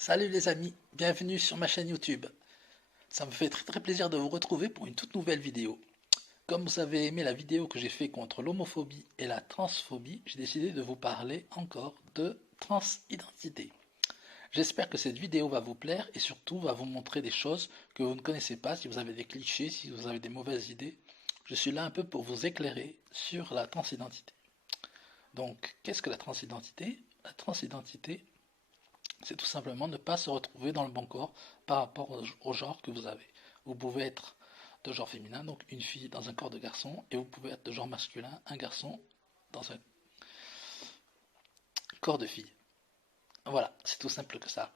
Salut les amis, bienvenue sur ma chaîne YouTube. Ça me fait très plaisir de vous retrouver pour une toute nouvelle vidéo. Comme vous avez aimé la vidéo que j'ai fait contre l'homophobie et la transphobie, j'ai décidé de vous parler encore de transidentité. J'espère que cette vidéo va vous plaire et surtout va vous montrer des choses que vous ne connaissez pas, si vous avez des clichés, si vous avez des mauvaises idées. Je suis là un peu pour vous éclairer sur la transidentité. Donc, qu'est-ce que la transidentité? La transidentité, c'est tout simplement ne pas se retrouver dans le bon corps par rapport au genre que vous avez. Vous pouvez être de genre féminin, donc une fille dans un corps de garçon, et vous pouvez être de genre masculin, un garçon dans un corps de fille. Voilà, c'est tout simple que ça.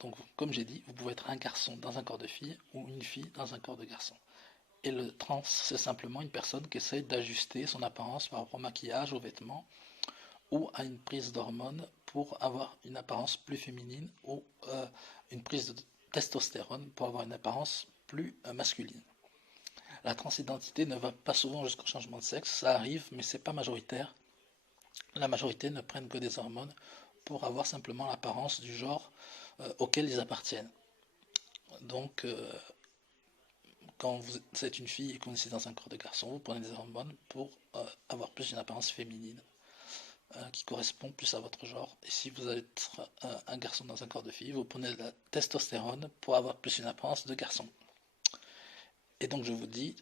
Donc, comme j'ai dit, vous pouvez être un garçon dans un corps de fille ou une fille dans un corps de garçon. Et le trans, c'est simplement une personne qui essaye d'ajuster son apparence par rapport au maquillage, aux vêtements, ou à une prise d'hormones pour avoir une apparence plus féminine ou une prise de testostérone pour avoir une apparence plus masculine. La transidentité ne va pas souvent jusqu'au changement de sexe, ça arrive, mais c'est pas majoritaire. La majorité ne prennent que des hormones pour avoir simplement l'apparence du genre auquel ils appartiennent. Donc, quand vous êtes une fille et que vous êtes dans un corps de garçon, vous prenez des hormones pour avoir plus une apparence féminine qui correspond plus à votre genre. Et si vous êtes un garçon dans un corps de fille, vous prenez de la testostérone pour avoir plus une apparence de garçon. Et donc je vous dis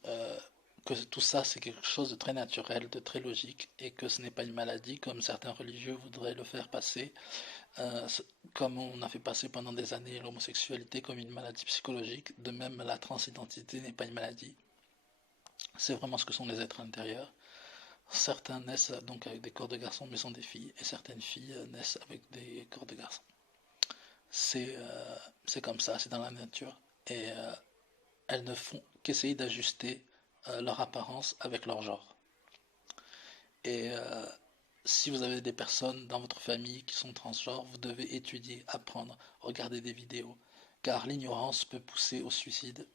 que tout ça c'est quelque chose de très naturel, de très logique, et que ce n'est pas une maladie comme certains religieux voudraient le faire passer, euh, comme on a fait passer pendant des années l'homosexualité comme une maladie psychologique. De même, la transidentité n'est pas une maladie, c'est vraiment ce que sont les êtres intérieurs. Certains naissent donc avec des corps de garçons mais sont des filles, et certaines filles naissent avec des corps de garçons. C'est comme ça, c'est dans la nature. Et elles ne font qu'essayer d'ajuster leur apparence avec leur genre. Et si vous avez des personnes dans votre famille qui sont transgenres, vous devez étudier, apprendre, regarder des vidéos, car l'ignorance peut pousser au suicide,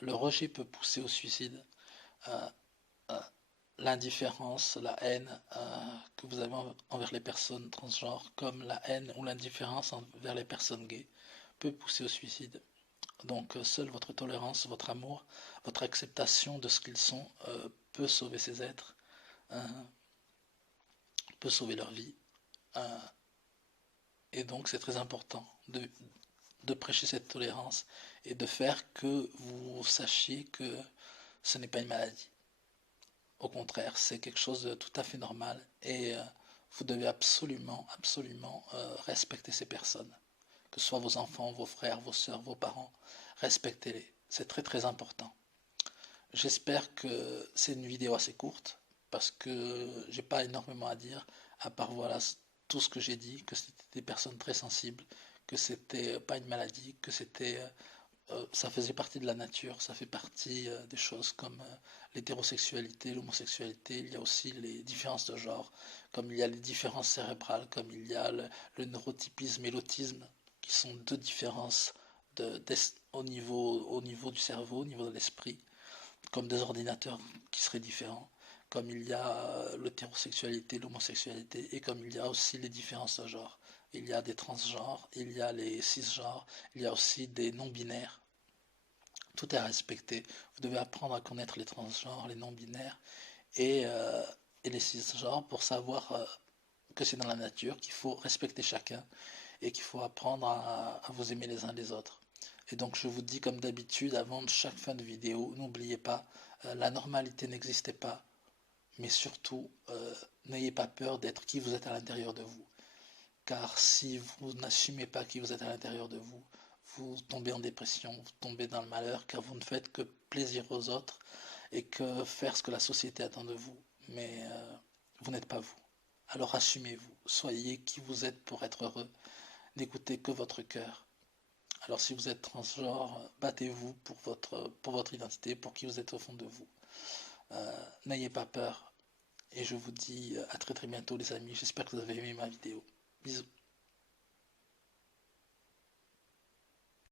le rejet peut pousser au suicide, euh, euh, l'indifférence, la haine que vous avez envers les personnes transgenres, comme la haine ou l'indifférence envers les personnes gays, peut pousser au suicide. Donc seule votre tolérance, votre amour, votre acceptation de ce qu'ils sont peut sauver ces êtres, euh, peut sauver leur vie. Euh, et donc c'est très important de prêcher cette tolérance et de faire que vous sachiez que ce n'est pas une maladie. Au contraire, c'est quelque chose de tout à fait normal et vous devez absolument respecter ces personnes. Que ce soit vos enfants, vos frères, vos soeurs, vos parents, respectez-les. C'est très important. J'espère que c'est une vidéo assez courte parce que j'ai pas énormément à dire à part voilà tout ce que j'ai dit, que c'était des personnes très sensibles, que c'était pas une maladie, que c'était ça faisait partie de la nature, ça fait partie des choses comme l'hétérosexualité, l'homosexualité, il y a aussi les différences de genre, comme il y a les différences cérébrales, comme il y a le neurotypisme et l'autisme, qui sont deux différences au niveau du cerveau, au niveau de l'esprit, comme des ordinateurs qui seraient différents, comme il y a l'hétérosexualité, l'homosexualité, et comme il y a aussi les différences de genre. Il y a des transgenres, il y a les cisgenres, il y a aussi des non-binaires. Tout est respecté. Vous devez apprendre à connaître les transgenres, les non-binaires et les cisgenres pour savoir que c'est dans la nature, qu'il faut respecter chacun et qu'il faut apprendre à vous aimer les uns les autres. Et donc je vous dis comme d'habitude, avant chaque fin de vidéo, n'oubliez pas, la normalité n'existait pas, mais surtout, n'ayez pas peur d'être qui vous êtes à l'intérieur de vous. Car si vous n'assumez pas qui vous êtes à l'intérieur de vous, vous tombez en dépression, vous tombez dans le malheur, car vous ne faites que plaisir aux autres et que faire ce que la société attend de vous. Mais vous n'êtes pas vous. Alors assumez-vous, soyez qui vous êtes pour être heureux, n'écoutez que votre cœur. Alors si vous êtes transgenre, battez-vous pour votre identité, pour qui vous êtes au fond de vous. N'ayez pas peur. Et je vous dis à très bientôt les amis. J'espère que vous avez aimé ma vidéo. Bisous.